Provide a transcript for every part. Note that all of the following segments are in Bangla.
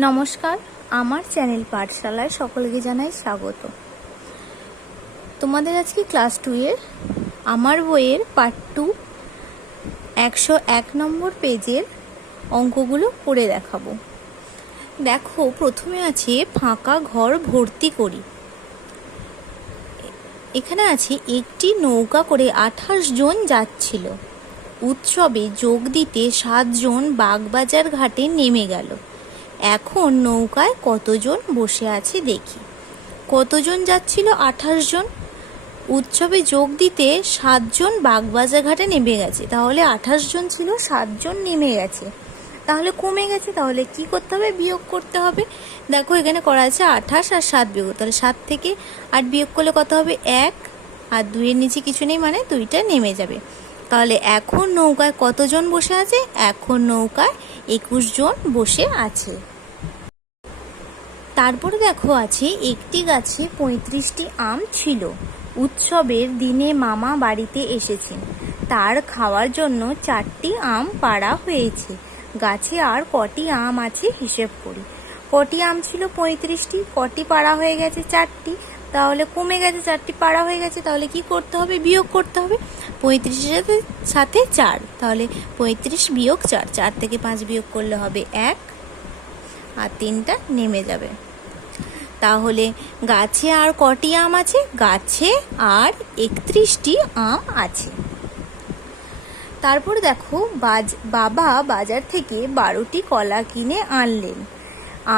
নমস্কার, আমার চ্যানেল পাঠশালায় সকলকে জানাই স্বাগত। তোমাদের আজকে ক্লাস 2 এর আমার বইয়ের পার্ট 2 101 নম্বর পেজের অঙ্কগুলো করে দেখাবো। দেখো, প্রথমে আছে ফাঁকা ঘর ভর্তি করি। এখানে আছে একটি নৌকা করে 28 জন যাচ্ছিল। উৎসবে যোগ দিতে 7 জন বাগবাজার ঘাটে নেমে গেল। এখন নৌকায় কতজন বসে আছে দেখি। কতজন যাচ্ছিল? 28 জন। উৎসবে যোগ দিতে 7 জন বাগবাজার ঘাটে নেমে গেছে। তাহলে 28 জন ছিল, 7 জন নেমে গেছে, তাহলে কমে গেছে। তাহলে কি করতে হবে? বিয়োগ করতে হবে। দেখো, এখানে করা আছে 28 আর 7 বিয়োগ। তাহলে 7 থেকে 8 বিয়োগ করলে কত হবে? 1। আর 2 এর নিচে কিছু নেই, মানে 2টা নেমে যাবে। তাহলে এখন নৌকায় কতজন বসে আছে? এখন নৌকায় 21 জন বসে আছে। তারপরে দেখো আছে একটি গাছে 35টি আম ছিল। উৎসবের দিনে মামা বাড়িতে এসেছেন। তার খাওয়ার জন্য 4টি আম পাড়া হয়েছে। গাছে আর কটি আম আছে হিসেব করি। কটি আম ছিল? 35টি। কটি পাড়া হয়ে গেছে? 4টি। তাহলে কমে গেছে, 4টি পাড়া হয়ে গেছে। তাহলে কি করতে হবে? বিয়োগ করতে হবে। 35-এর সাথে 4, তাহলে 35 বিয়োগ 4, 4 থেকে 5 বিয়োগ করলে হবে 1, আর 3টা নেমে যাবে। তাহলে গাছে আর কটি আম আছে? গাছে আর 31টি আম আছে। তারপর দেখো, বাবা বাজার থেকে 12টি কলা কিনে আনলেন।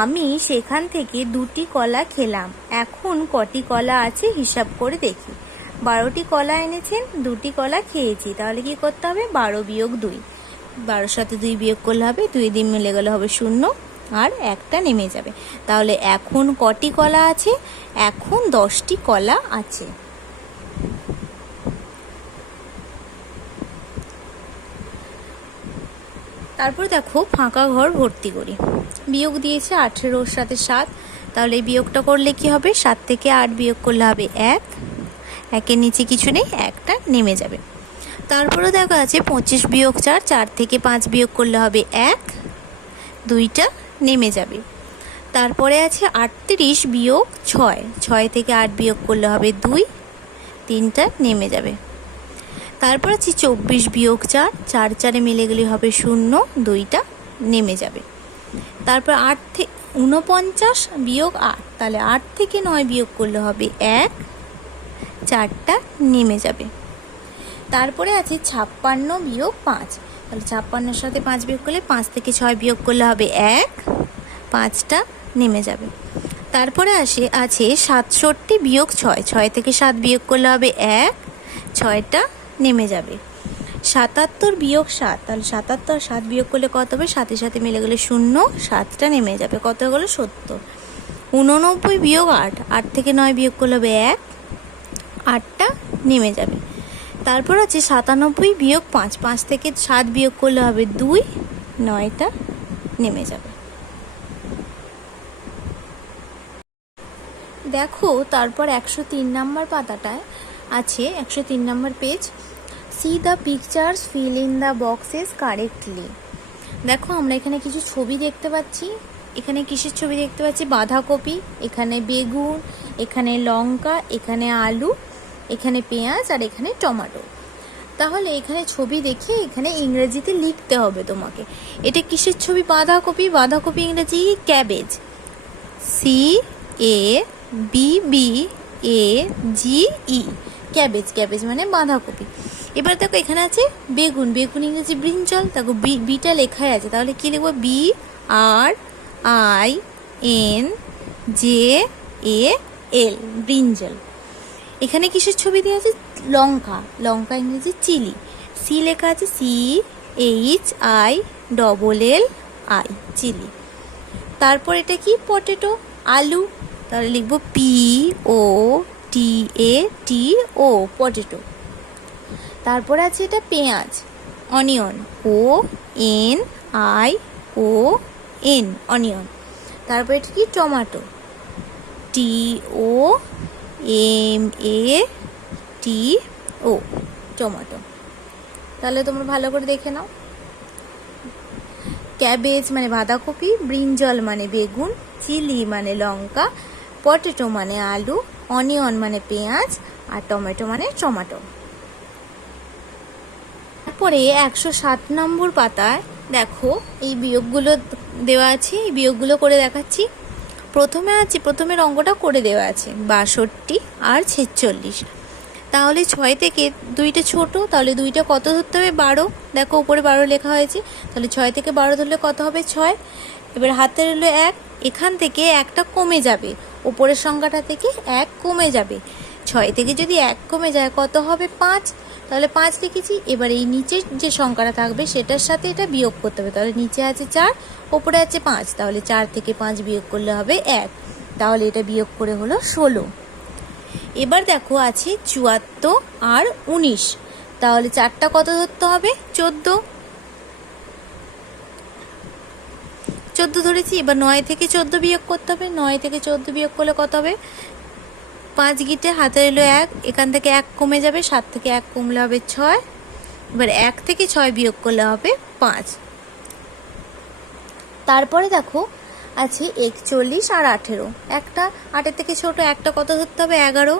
আমি সেখান থেকে 2টি কলা খেলাম। এখন কটি কলা আছে হিসাব করে দেখি। 12টি কলা এনেছেন, 2টি কলা খেয়েছি। তাহলে কি করতে হবে? 12 বিয়োগ 2, 12-এর সাথে 2 বিয়োগ করলে হবে 2 দিয়ে মিলে গেলে হবে 0, আর 1টা নেমে যাবে। তাহলে এখন কটি কলা আছে? এখন 10টি কলা আছে। তারপর দেখো, ফাঁকা ঘর ভর্তি করি। বিয়োগ দিয়েছে 18-র সাথে 7, তাহলে এই বিয়োগটা করলে কি হবে? 7 থেকে 8 বিয়োগ করলে হবে 1, 1-এর নিচে কিছু নেই, 1টা নেমে যাবে। তারপরে দেখা আছে 25 বিয়োগ 4, 4 থেকে 5 বিয়োগ করলে হবে 1, 2টা নেমে যাবে। তারপরে আছে 38 বিয়োগ 6, 6 থেকে 8 বিয়োগ করলে হবে 2, 3টা নেমে যাবে। তারপর আছে 24 বিয়োগ 4, 4 4-এ মিলে গেলে হবে 0, 2টা নেমে যাবে। তারপর 49 বিয়োগ 8, তাহলে 8 থেকে 9 বিয়োগ করলে হবে 1, 4টা নেমে যাবে। তারপরে আছে 56 বিয়োগ 5, তাহলে 56-এর সাথে 5 বিয়োগ করলে 5 থেকে 6 বিয়োগ করলে হবে 1, 5টা নেমে যাবে। তারপরে আছে 67 বিয়োগ 6, 6 থেকে 7 বিয়োগ করলে হবে 1, 6টা নেমে যাবে। 77 বিয়োগ 7, তাহলে 77 আর 7 বিয়োগ করলে কত হবে? 7-এর সাথে মিলে গেলে 0, 7টা নেমে যাবে। কত হলো? 70। 89 বিয়োগ 8, 8 থেকে 9 বিয়োগ করলে হবে 1, 8টা নেমে যাবে। তারপর আছে 97 বিয়োগ 5, 5 থেকে 7 বিয়োগ করলে হবে 2, 9টা নেমে যাবে। দেখো, তারপর 103 নম্বর পাতাটায় আছে 103 number page. See the pictures, fill in the boxes correctly. দেখো, আমরা এখানে কিছু ছবি দেখতে পাচ্ছি। এখানে কিসের ছবি দেখতে পাচ্ছি? বাঁধাকপি, এখানে বেগুন, এখানে লঙ্কা, এখানে আলু, এখানে পেঁয়াজ, আর এখানে টমেটো। তাহলে এখানে ছবি দেখে এখানে ইংরেজিতে লিখতে হবে তোমাকে। এটা কিসের ছবি? বাঁধাকপি। বাঁধাকপি ইংরেজি ক্যাবেজ, CABBAGE, ক্যাবেজ। ক্যাবেজ মানে বাঁধাকপি। এবার দেখো, এখানে আছে বেগুন। বেগুন ইংরেজি ব্রিঞ্জল। দেখো, বিটা লেখাই আছে, তাহলে কি লিখবো? BRINJAL, brinjal. এখানে কিসের ছবি দিয়ে আছে? লঙ্কা। লঙ্কা ইংরেজি চিলি। সি লেখা আছে CHILLI, চিলি। তারপর এটা কি? পটেটো, আলু। তাহলে লিখবো POTATO, পটেটো। তারপরে আছে এটা পেঁয়াজ, অনিয়ন, ONION, অনিয়ন। তারপর এটা কি? Tomato, TOMATO, tomato. তাহলে তোমরা ভালো করে দেখে নাও। ক্যাবেজ মানে বাঁধাকপি, ব্রিঞ্জল মানে বেগুন, চিলি মানে লঙ্কা, পটেটো মানে আলু, অনিয়ন মানে পেঁয়াজ, আর টমেটো মানে টমেটো। তারপরে 107 নম্বর পাতায় দেখো এই বিয়োগগুলো দেওয়া আছে, এই বিয়োগগুলো করে দেখাচ্ছি। প্রথমের অঙ্কটা করে দেওয়া আছে 62 আর 46। তাহলে 6 থেকে 2টা ছোট, তাহলে 2টা কত ধরতে হবে? 12। দেখো উপরে 12 লেখা হয়েছে, তাহলে 6 থেকে 12 ধরলে কত হবে? 6। এবার হাতে রইল 1, এখান থেকে একটা কমে যাবে, উপরের সংখ্যাটা থেকে 1 কমে যাবে। 6 থেকে যদি 1 কমে যায় কত হবে? 5। তাহলে 5 লিখেছি। এবার এই নিচের যে সংখ্যাটা থাকবে সেটার সাথে এটা বিয়োগ করতে হবে। তাহলে নিচে আছে 4, ওপরে আছে 5, তাহলে 4 থেকে 5 বিয়োগ করলে হবে 1। তাহলে এটা বিয়োগ করে হলো 16। এবার দেখো আছে 74 আর 19, তাহলে 4টা কত ধরতে হবে? 14 ধরেছি। এবার 9 থেকে 14 বিয়োগ করতে হবে। 9 থেকে 14 বিয়োগ করলে কত হবে? 5 গিটে হাতে রইল 1, এখান থেকে 1 কমে যাবে, 7 থেকে 1 কমলে হবে 6। এবার 1 থেকে 6 বিয়োগ করলে হবে 5। তারপরে দেখো আছে 41 আর 18, একটা 8 থেকে ছোট, একটা কত ধরতে হবে? 11।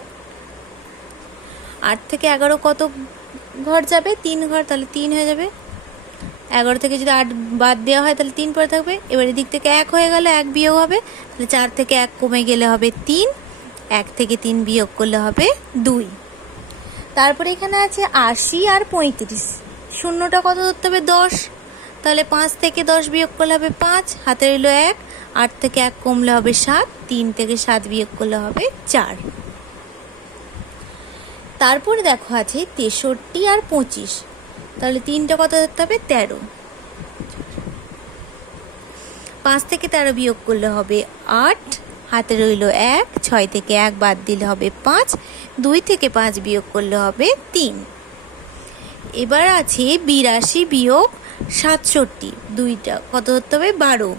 8 থেকে 11 কত ঘর যাবে? 3 ঘর, তাহলে 3 হয়ে যাবে। 11 থেকে যদি 8 বাদ দেওয়া হয় তাহলে 3 পরে থাকবে। এবার এদিক থেকে 1 হয়ে গেলে 1 বিয়োগ হবে, তাহলে 4 থেকে 1 কমে গেলে হবে 3, 1 থেকে 3 বিয়োগ করলে হবে 2। তারপরে এখানে আছে 80 আর 35, শূন্যটা কত ধরতে হবে? 10, তাহলে 5 থেকে 10 বিয়োগ করলে হবে 5, হাতে রইল 1, 8 থেকে 1 কমলে হবে 7, 3 থেকে 7 বিয়োগ করলে হবে 4। তারপরে দেখো আছে 63 আর 25, তাহলে 3টা কত ধরতে হবে? 13। 5 থেকে 13 বিয়োগ করলে হবে 8, হাতে রইল 1, 6 থেকে 1 বাদ দিলে হবে 5, 2 থেকে 5 বিয়োগ করলে হবে 3। এবার আছে 82 বিয়োগ 67, দুইটা কত ধরতে হবে? 12।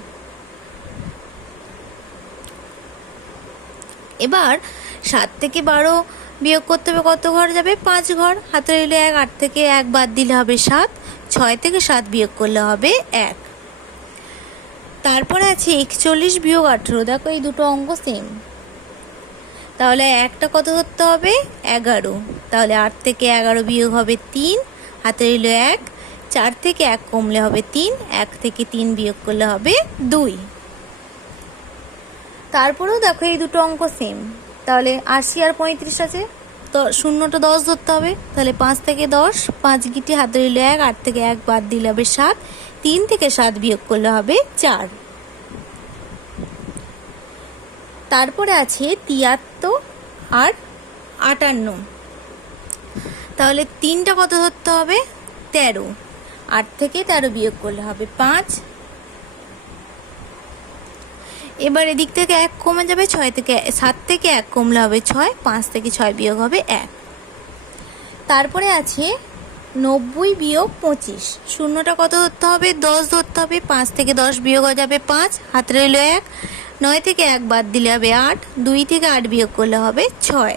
এবার 7 থেকে 12 বিয়োগ করতে হবে, কত ঘর যাবে? 5 ঘর, হাতে রইল 1, 8 থেকে 1 বাদ দিলে হবে 7, 6 থেকে 7 বিয়োগ করলে হবে 1। তারপরে আছে 41 বিয়োগ 18, দেখো এই দুটো অঙ্ক সেম, তাহলে একটা কত ধরতে হবে? 11, তাহলে 8 থেকে 11 বিয়োগ হবে 3, হাতে রইল 1, 4 থেকে 1 কমলে হবে 3, 1 থেকে 3 বিয়োগ করলে হবে 2। তারপরেও দেখো এই দুটো অঙ্ক সেম, তাহলে 80 আর 35 আছে, তো শূন্যটা 10 ধরতে হবে, তাহলে 5 থেকে 10, 5 গিটি হাতে রইল 1, 8 থেকে 1 বাদ দিলে হবে 7, 3 থেকে 7 বিয়োগ করলে হবে 4। তারপরে আছে 73 আর 58, তাহলে 3টা কত ধরতে হবে? 13, 8 থেকে 13 বিয়োগ করলে হবে 5। এবার এদিক থেকে 1 কমে যাবে, 7 থেকে 1 কমলে হবে 6, 5 থেকে 6 বিয়োগ হবে 1। তারপরে আছে 90 বিয়োগ 25, শূন্যটা কত ধরতে হবে? 10 ধরতে হবে, 5 থেকে 10 বিয়োগ হয়ে যাবে 5, হাতে রইল 1, 9 থেকে 1 বাদ দিলে হবে 8, 2 থেকে 8 বিয়োগ করলে হবে 6।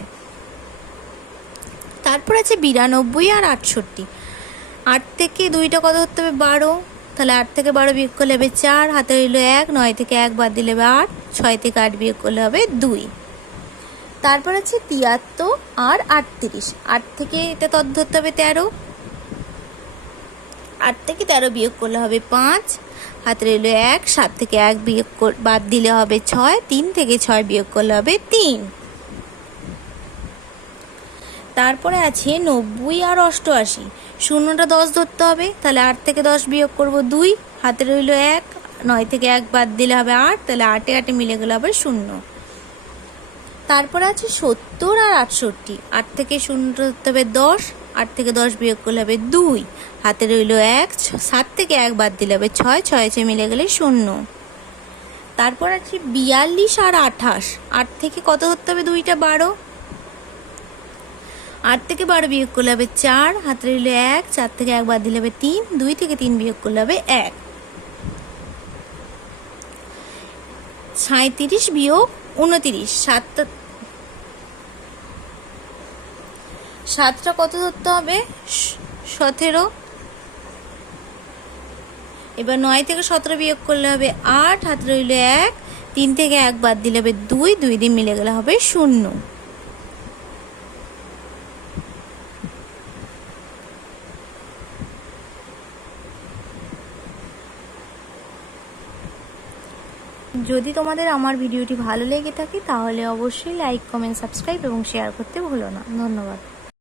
তারপর আছে 92 আর 68, 8 থেকে 2টা কত ধরতে হবে? 12, তাহলে 8 থেকে 12 বিয়োগ করলে হবে 4, হাতে রইল 1, 9 থেকে 1 বাদ দিলে হবে 8, 6 থেকে 8 বিয়োগ করলে হবে 2। তারপর আছে 73 আর 38, 8 থেকে এটা তত ধরতে হবে 13, 8 থেকে 13 বিয়োগ করলে হবে 5, হাতে রইল 1, 7 থেকে 1 বিয়োগ বাদ দিলে হবে 6, 3 থেকে 6 বিয়োগ করলে হবে 3। তারপরে আছে 90 আর 88, শূন্যটা 10 ধরতে হবে, তাহলে 8 থেকে 10 বিয়োগ করব 2, হাতে রইল 1, 9 থেকে 1 বাদ দিলে হবে 8, তাহলে 8 8 মিলে গেলে হবে 0। তারপরে আছে 70 আর 68, 8 থেকে 0 ধরতে হবে 10, 8 থেকে 10 বিয়োগ করলে হবে 2, হাতে রইল 1, 7 থেকে 1 বাদ দিলে হবে 6, 6 মিলে গেলে 0। তারপর আছে 42 আর 28, 8 থেকে কত ধরতে হবে? 2টা 12, 8 থেকে 12 বিয়োগ করলে হবে 4, হাতে রইল 1, 4 থেকে 1 বাদ দিলে হবে 3, 2 থেকে 3 বিয়োগ করলে হবে 1। 37 বিয়োগ 29, 7টা কত ধরতে হবে? 17, এবার 9 থেকে 17 বিয়োগ করলে হবে 8, হাতে রইল 1, 3 থেকে 1 বাদ দিলে হবে 2, 2 দিয়ে মিলে গেলে হবে 0। যদি তোমাদের আমার ভিডিওটি ভালো লেগে থাকে তাহলে অবশ্যই লাইক, কমেন্ট, সাবস্ক্রাইব এবং শেয়ার করতে ভুলো না। ধন্যবাদ।